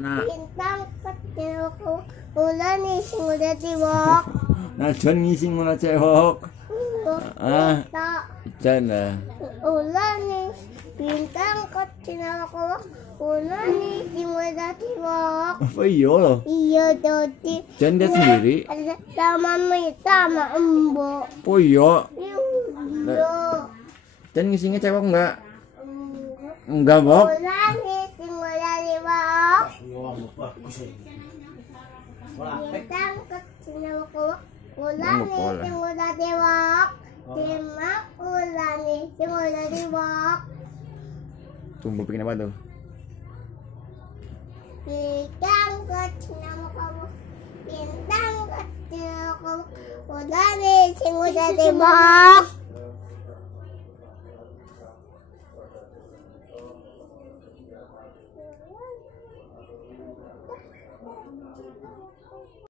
Nah, Bintang kecil ulan ising udah tiwok. najon ngising mula cewek. Ah, jan lah. Ulan bintang kecil ulan ising udah tiwok. Apa iya loh? Iya jadi. Jan dia sendiri. Sama Mita sama Embo. Oh iya. Iya. Jan ngisingnya cewek enggak? Enggak, Bob. Ulan ising udah tiwok. Bintang kecil ulan ising udah tiwok. Timak ulan ising udah tiwok. Tunggu bikin apa tuh? Bintang kecil bintang kecil ulan ising udah tiwok.